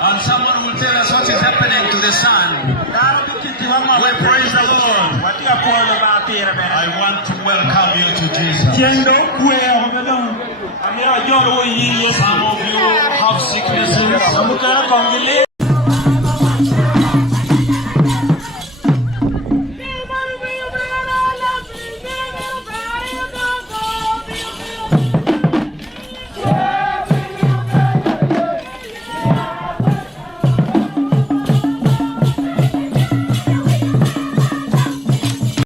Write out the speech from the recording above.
And someone will tell us what is happening to the sun. We praise the Lord. I want to welcome you to Jesus.